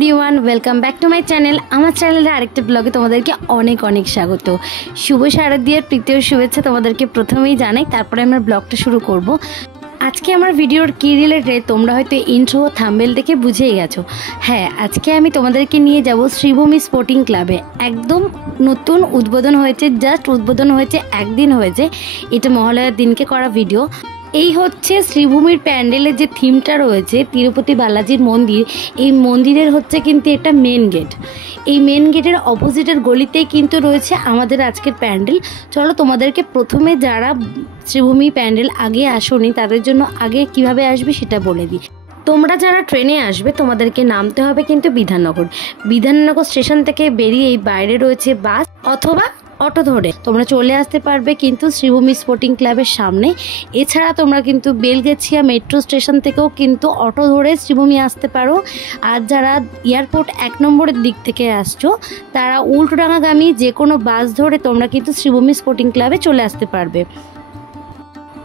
Everyone welcome back to my channel. आमार channel आरेकटा ब्लगे तोमादेरके अनेक अनेक स्वागत। शुभ शारदीयार प्रीतीय शुभेच्छा तोमादेरके प्रथमेई जानाई, तारपरे आमरा ब्लगटा शुरू करब। आज के आमार भिडियोर कि रिलेटेड तोमरा हयतो इंट्रो थाम्बनेल देखे बुझेई गेछो। हाँ, आज के आमी तोमादेरके निये जाबो श्रीभूमि स्पोर्टिंग क्लाबे। एकदम नतून उद्बोधन हयेछे, जास्ट उद्बोधन हयेछे, एकदिन हयेछे। एटा महालयार दिनके करा भिडियो। এই হচ্ছে শ্রীভূমির প্যান্ডেলের যে থিমটা রয়েছে তিরুপতি বালাজির মন্দির, এই মন্দিরের হচ্ছে কিন্তু এটা মেন গেট। এই মেন গেটের অপোজিটের গলিতেই কিন্তু রয়েছে আমাদের আজকের প্যান্ডেল। চলো তোমাদেরকে প্রথমে যারা শ্রীভূমি প্যান্ডেল আগে আসোনি তাদের জন্য আগে কিভাবে আসবে সেটা বলে দিই। তোমরা যারা ট্রেনে আসবে তোমাদেরকে নামতে হবে কিন্তু বিধাননগর। বিধাননগর স্টেশন থেকে বেরিয়ে এই বাইরে রয়েছে বাস অথবা অটো ধরে তোমরা চলে আসতে পারবে কিন্তু শ্রীভূমি স্পোর্টিং ক্লাবের সামনে। এছাড়া তোমরা কিন্তু বেলগেছিয়া মেট্রো স্টেশন থেকেও কিন্তু অটো ধরে শ্রীভূমি আসতে পারো। আর যারা এয়ারপোর্ট 1 নম্বরের দিক থেকে আসছো তারা উল্টোডাঙ্গাগামী যে কোনো বাস ধরে তোমরা কিন্তু শ্রীভূমি স্পোর্টিং ক্লাবে চলে আসতে পারবে।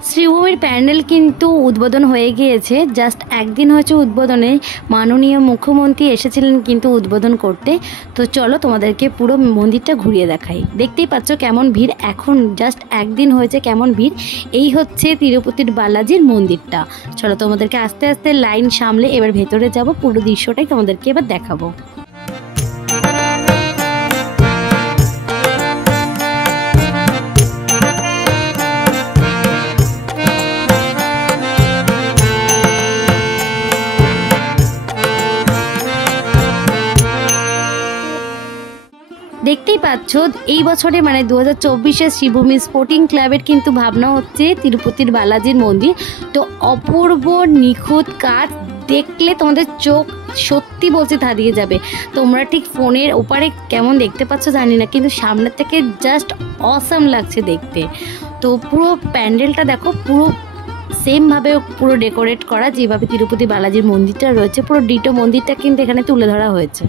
শ্রীভূমির প্যান্ডেল কিন্তু উদ্বোধন হয়ে গিয়েছে, জাস্ট একদিন হয়েছে উদ্বোধনে। মাননীয় মুখ্যমন্ত্রী এসেছিলেন কিন্তু উদ্বোধন করতে। তো চলো তোমাদেরকে পুরো মন্দিরটা ঘুরিয়ে দেখাই। দেখতেই পাচ্ছ কেমন ভিড়, এখন জাস্ট একদিন হয়েছে কেমন ভিড়। এই হচ্ছে তিরুপতির বালাজির মন্দিরটা। চলো তোমাদেরকে আস্তে আস্তে লাইন সামলে এবার ভেতরে যাব, পুরো দৃশ্যটাই তোমাদেরকে এবার দেখাবো। দেখতেই পাচ্ছ এই বছরে মানে 2024-এ শ্রীভূমি স্পোর্টিং ক্লাবের কিন্তু ভাবনা হচ্ছে তিরুপতির বালাজির মন্দির। তো অপূর্ব নিখুঁত কাজ, দেখলে তোমাদের চোখ সত্যি বলছে ধাঁধিয়ে যাবে। তোমরা ঠিক ফোনের ওপারে কেমন দেখতে পাচ্ছ জানি না, কিন্তু সামনের থেকে জাস্ট অসাম লাগছে দেখতে। তো পুরো প্যান্ডেলটা দেখো, পুরো সেমভাবে পুরো ডেকোরেট করা, যেভাবে তিরুপতি বালাজির মন্দিরটা রয়েছে পুরো ডিটো মন্দিরটা কিন্তু এখানে তুলে ধরা হয়েছে।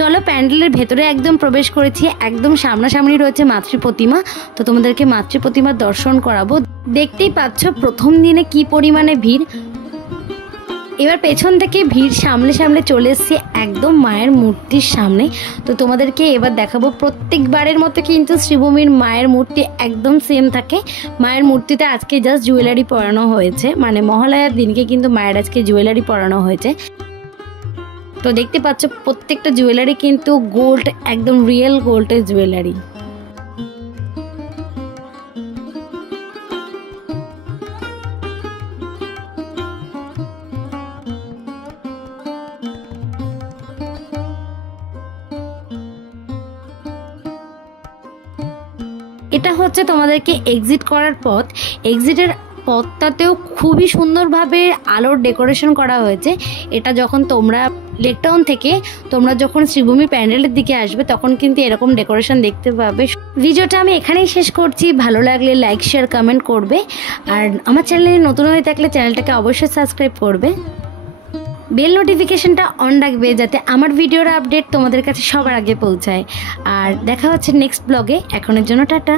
চলো প্যান্ডেলের ভেতরে একদম প্রবেশ করেছি, একদম সামনাসামনি রয়েছে মাতৃ প্রতিমা। তো তোমাদেরকে মাতৃ প্রতিমার দর্শন করাবো। দেখতেই পাচ্ছ প্রথম দিনে কি পরিমাণে ভিড়। এবার পেছন থেকে ভিড় সামলে সামলে চলে এসেছি একদম মায়ের মূর্তির সামনে। তো তোমাদেরকে এবার দেখাবো প্রত্যেকবারের মতো কিন্তু শ্রীভূমির মায়ের মূর্তি একদম সেম থাকে। মায়ের মূর্তিতে আজকে জাস্ট জুয়েলারি পরানো হয়েছে, মানে মহালয়ার দিনকে কিন্তু মায়ের আজকে জুয়েলারি পরানো হয়েছে। তো দেখতে পাচ্ছ প্রত্যেকটা জুয়েলারি কিন্তু গোল্ড, একদম রিয়েল গোল্ডের জুয়েলারি। এটা হচ্ছে তোমাদেরকে এক্সিট করার পথ। এক্সিটের পথটাতেও খুবই সুন্দরভাবে আলোর ডেকোরেশন করা হয়েছে। এটা যখন তোমরা লেকটাউন থেকে তোমরা যখন শ্রীভূমি প্যান্ডেলের দিকে আসবে তখন কিন্তু এরকম ডেকোরেশন দেখতে পাবে। ভিডিওটা আমি এখানেই শেষ করছি। ভালো লাগলে লাইক শেয়ার কমেন্ট করবে, আর আমার চ্যানেলে নতুন হয়ে থাকলে চ্যানেলটাকে অবশ্যই সাবস্ক্রাইব করবে। বেল নোটিফিকেশনটা অন রাখবে যাতে আমার ভিডিওর আপডেট তোমাদের কাছে সবার আগে পৌঁছায়। আর দেখা হচ্ছে নেক্সট ব্লগে। এখনের জন্য টাটা।